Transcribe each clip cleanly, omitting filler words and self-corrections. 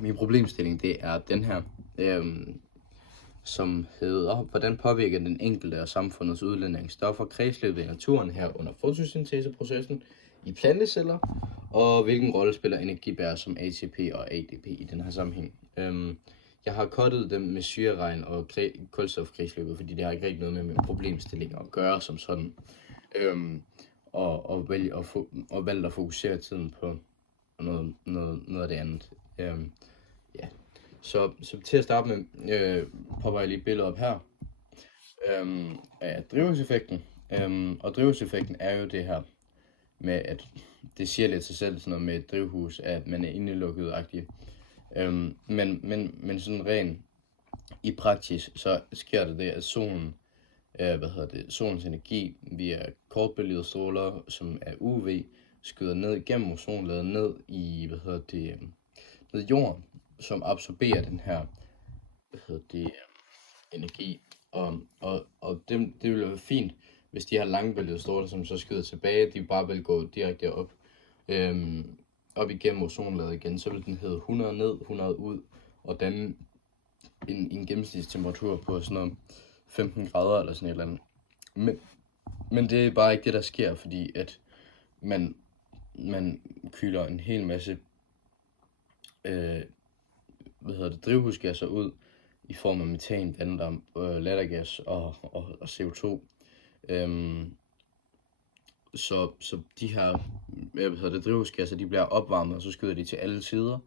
Min problemstilling, det er den her, som hedder, hvordan påvirker den enkelte og samfundets udledning stoffer kredsløbet i naturen her under fotosynteseprocessen i planteceller, og hvilken rolle spiller energibærere som ATP og ADP i den her sammenhæng. Jeg har kottet dem med syreregn og kulstofkredsløbet, fordi det har ikke rigtig noget med min problemstilling at gøre som sådan. Og valgt at fokusere tiden på noget af det andet. Ja. Så til at starte med, popper jeg lige et billede op her af drivhuseffekten. Og drivhuseffekten er jo det her med, at det siger lidt sig selv sådan noget med et drivhus, at man er indelukket-agtig. Men sådan rent i praksis, så sker der det, at solens energi via kortbølgede stråler, som er UV, skyder ned gennem ozonlaget ned i, ned jorden, som absorberer den her, energi. Og det ville være fint, hvis de her langbølgede stråler, som så skyder tilbage, de bare vil gå direkte op igennem ozonlaget igen, så vil den hedde 100 ned, 100 ud, og danne en gennemsnitstemperatur på sådan noget 15 grader eller sådan et eller andet. Men det er bare ikke det, der sker, fordi at man kyler en hel masse drivhusgasser ud i form af metan, vanddamp, lattergas og CO2. Så de her drivhusgasser, de bliver opvarmet, og så skyder de til alle sider,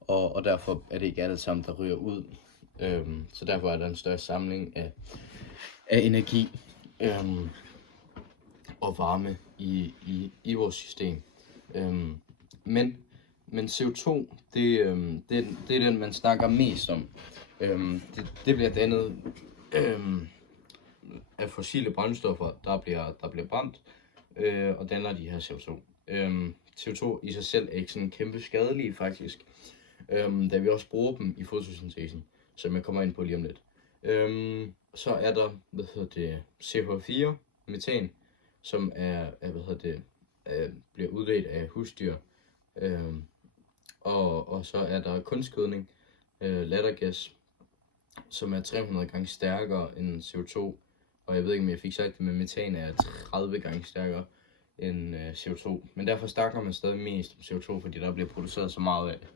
og derfor er det ikke alle sammen, der ryger ud. Så derfor er der en større samling af energi og varme i vores system. Men CO2, det er den, man snakker mest om. Det bliver dannet af fossile brændstoffer, der bliver brændt og danner de her CO2. CO2 i sig selv er ikke sådan kæmpe skadelige faktisk, da vi også bruger dem i fotosyntesen, som jeg kommer ind på lige om lidt. Så er der, CH4, metan, som bliver udledt af husdyr. Og så er der kunstgødning, lattergas, som er 300 gange stærkere end CO2. Og jeg ved ikke, om jeg fik sagt det, men metan er 30 gange stærkere end CO2. Men derfor snakker man stadig mest om CO2, fordi der bliver produceret så meget af det.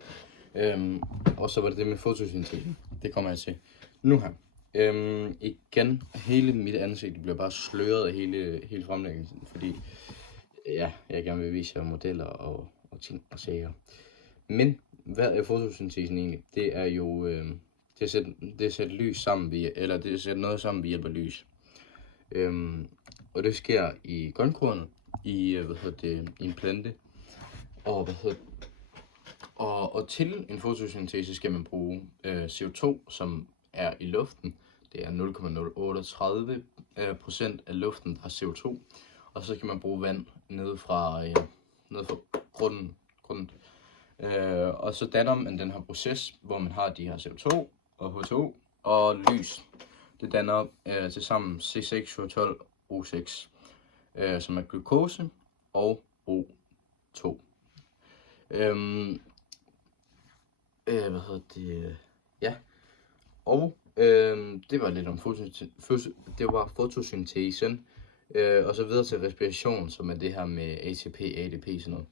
Og så var det med fotosyntesen. Det kommer jeg til nu her. Igen, hele mit ansigt bliver bare sløret af hele fremlæggelsen, fordi ja, jeg gerne vil vise jer modeller og ting og sager. Men hvad er fotosyntesen egentlig? Det er jo det at sætte lys sammen det at sætte noget sammen ved hjælp af lys. Og det sker i grønkornet, i en plante. Og til en fotosyntese skal man bruge CO2, som er i luften. Det er 0,038% af luften, der er CO2. Og så skal man bruge vand nede fra grunden. Og så danner man den her proces, hvor man har de her CO2 og H2 og lys. Det danner til sammen C6H12O6, som er glukose og O2. Ja. Og det var lidt om fotosyntesen. Og så videre til respiration, som er det her med ATP, ADP og sådan noget.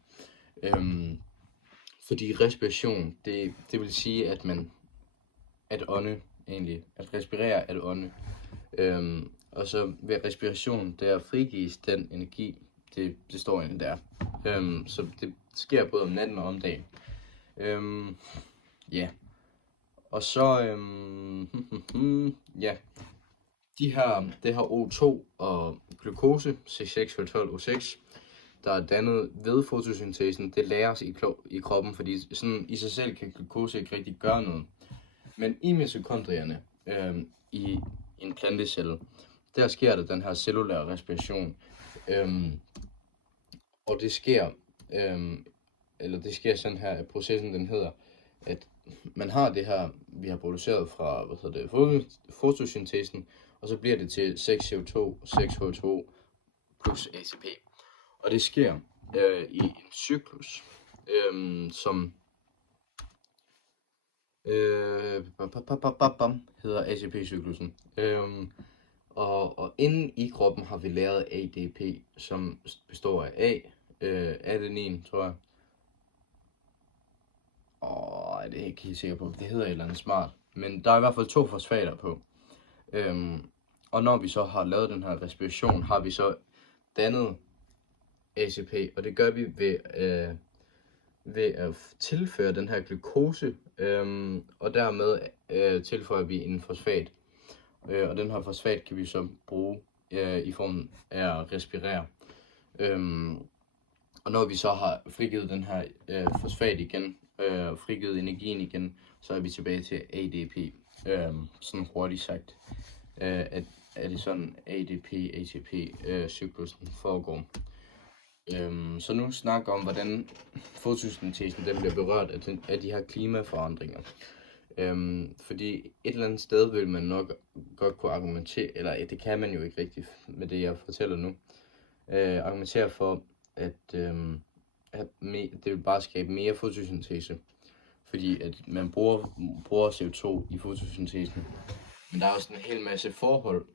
Fordi respiration, det vil sige, at ånde egentlig. At respirere, at ånde. Og så ved respiration, der frigives den energi, det står egentlig der. Så det sker både om natten og om dagen. Ja. Og så, ja. Det her O2 og glukose, C6H12O6, der er dannet ved fotosyntesen, det læres i kroppen, fordi sådan i sig selv kan glukose ikke rigtig gøre noget. Men i mitokondrierne, i en plantecelle, der sker der den her cellulære respiration. Og det sker sådan her, at processen den hedder, at man har det her, vi har produceret fra fotosyntesen, og så bliver det til 6CO2, 6H2 plus ATP. Og det sker i en cyklus, som Hedder ATP-cyklusen. Og inde i kroppen har vi lavet ADP, som består af adenin, tror jeg. Det er ikke helt sikker på. Det hedder et eller andet smart. Men der er i hvert fald 2 fosfater på. Og når vi så har lavet den her respiration, har vi så dannet ATP, og det gør vi ved at tilføre den her glukose, og dermed tilføjer vi en fosfat. Og den her fosfat kan vi så bruge i form af at respirere. Og når vi så har frigivet den her fosfat igen, frigivet energien igen, så er vi tilbage til ADP. Sådan hurtigt sagt, at det sådan ATP-cyklusen foregår. Så nu snakker om, hvordan fotosyntesen den bliver berørt af de her klimaforandringer. Fordi et eller andet sted vil man nok godt kunne argumentere, eller det kan man jo ikke rigtigt med det, jeg fortæller nu, argumentere for, at det vil bare skabe mere fotosyntese, fordi at man bruger CO2 i fotosyntesen. Men der er også en hel masse forhold,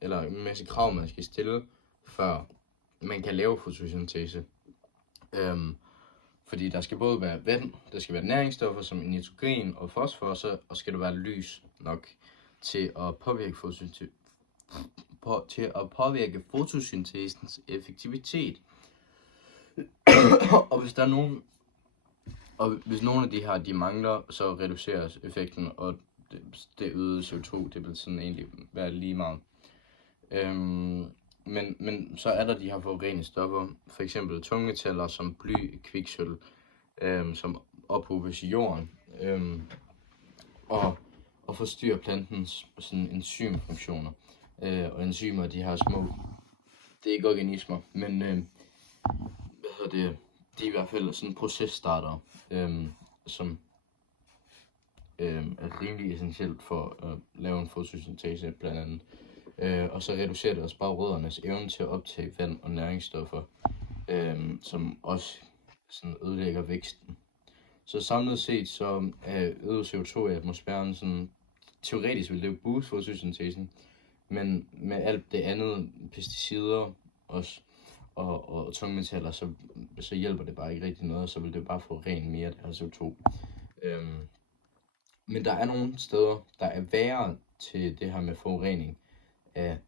eller en masse krav, man skal stille, før man kan lave fotosyntese. Fordi der skal både være vand, der skal være næringsstoffer som nitrogen og fosfor, og skal der være lys nok til at påvirke fotosyntesens effektivitet. Og hvis nogle af de her de mangler, så reduceres effekten, og det øgede CO2, det vil sådan egentlig være lige meget. Men så er der de her forurenende stoffer, for eksempel tungmetaller som bly, kviksølv, som ophobes i jorden, og forstyrrer plantens sådan enzymfunktioner. Og enzymer, de her små, det er ikke organismer, men de er i hvert fald sådan processtartere, som er rimelig essentielt for at lave en fotosyntese blandt andet. Og så reducerer det også bare røddernes evne til at optage vand og næringsstoffer, som også sådan ødelægger væksten. Så samlet set så er øget CO2 i atmosfæren sådan, teoretisk vil det booste fotosyntesen, men med alt det andet, pesticider også, og tungmetaller, så hjælper det bare ikke rigtig noget, så vil det bare få ren mere af det her CO2. Men der er nogle steder, der er værre til det her med forurening af,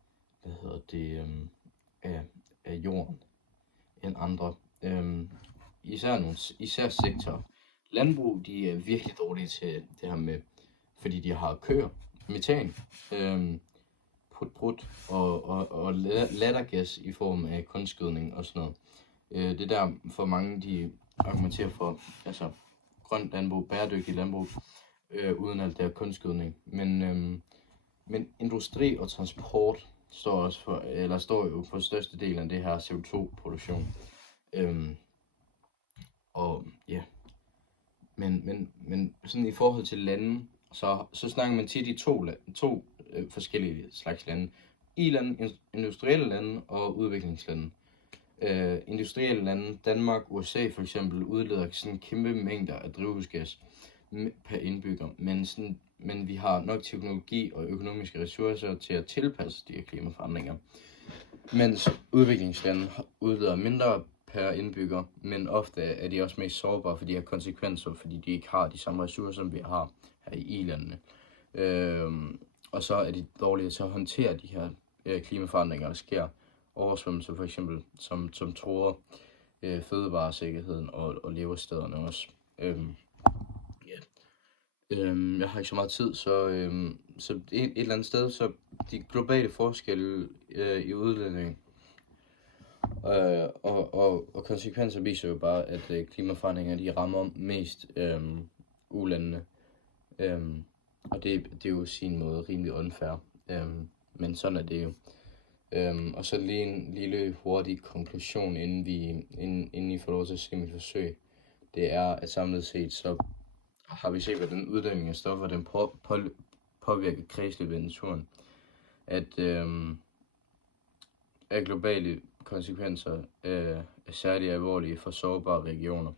af jorden end andre. Især sektorer. Landbrug, de er virkelig dårlige til det her med, fordi de har køer, metan, prut og lattergas i form af kunstgødning og sådan noget. Det der for mange, de argumenterer for, altså grønt landbrug, bæredygtig landbrug, uden alt det her kunstgødning. Men industri og transport står jo for største del af det her CO2-produktion. Og ja, men sådan i forhold til lande, så snakker man tit i to forskellige slags lande. I-lande, industrielle lande og udviklingslande. Industrielle lande, Danmark, USA for eksempel, udleder sådan kæmpe mængder af drivhusgas per indbygger, men vi har nok teknologi og økonomiske ressourcer til at tilpasse de her klimaforandringer. Mens udviklingslande udleder mindre per indbygger, men ofte er de også mest sårbare for de her konsekvenser, fordi de ikke har de samme ressourcer, som vi har her i i-landene. Og så er de dårlige til at håndtere de her klimaforandringer, der sker. Oversvømmelser for eksempel, som truer fødevaresikkerheden og levestederne også. Jeg har ikke så meget tid, så et eller andet sted, så de globale forskelle i udledning og konsekvenser viser jo bare, at klimaforandringer de rammer mest ulandene. Og det er jo sin måde rimelig unfair, men sådan er det jo. Og så lige en lille hurtig konklusion, inden I får lov til at se mit forsøg. Det er, at samlet set, så har vi set, hvordan udledning af stoffer, den påvirker kredsløbet i naturen. At globale konsekvenser er særligt alvorlige for sårbare regioner,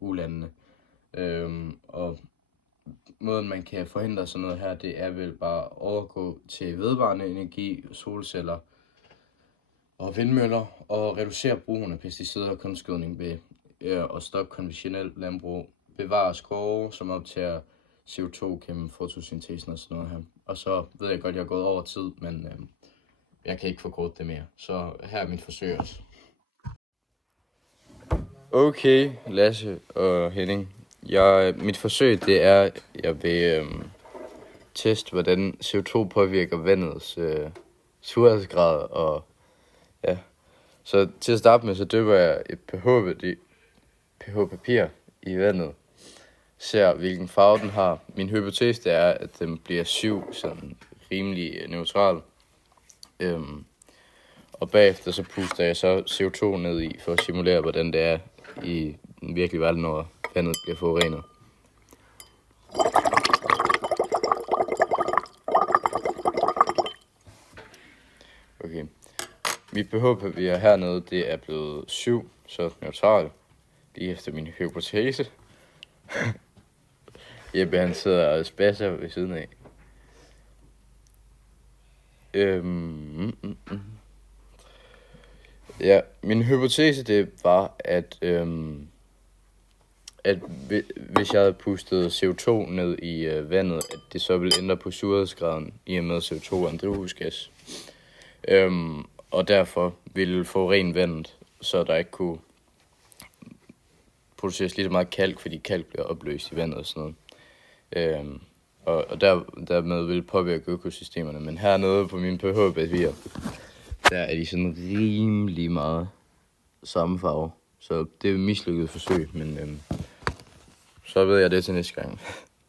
ulandene. Og måden man kan forhindre sådan noget her, det er vel bare at overgå til vedvarende energi, solceller og vindmøller, og reducere brugen af pesticider og kunstgødning ved at stoppe konventionelt landbrug, bevare skove, som optager CO2 gennem fotosyntesen og sådan noget her. Og så ved jeg godt, at jeg er gået over tid, men jeg kan ikke forkorte det mere. Så her er mit forsøg også. Okay, Lasse og Henning. Mit forsøg, det er, at jeg vil teste, hvordan CO2 påvirker vandets surhedsgrad. Og ja, så til at starte med, så dypper jeg et pH-papir i vandet. Ser, hvilken farve den har. Min hypotese er, at den bliver 7, sådan rimelig neutral. Og bagefter så puster jeg så CO2 ned i, for at simulere, hvordan det er i den virkelige verden, når vandet bliver forurenet. Okay. Mit pH-papir hernede, det er blevet 7, så neutral. Lige efter min hypotese. Jeppe, han sidder og spasser ved siden af. Ja, min hypotese, det var, at hvis jeg havde pustet CO2 ned i vandet, at det så ville ændre på surhedsgraden, i og med CO2 er en drivhusgas. Og derfor ville forurene vandet, så der ikke kunne produceres lige så meget kalk, fordi kalk bliver opløst i vandet og sådan noget. Og dermed vil påvirke økosystemerne. Men hernede på min pH-papir, der er de sådan rimelig meget samme farve. Så det er et mislykket forsøg, men så ved jeg det til næste gang.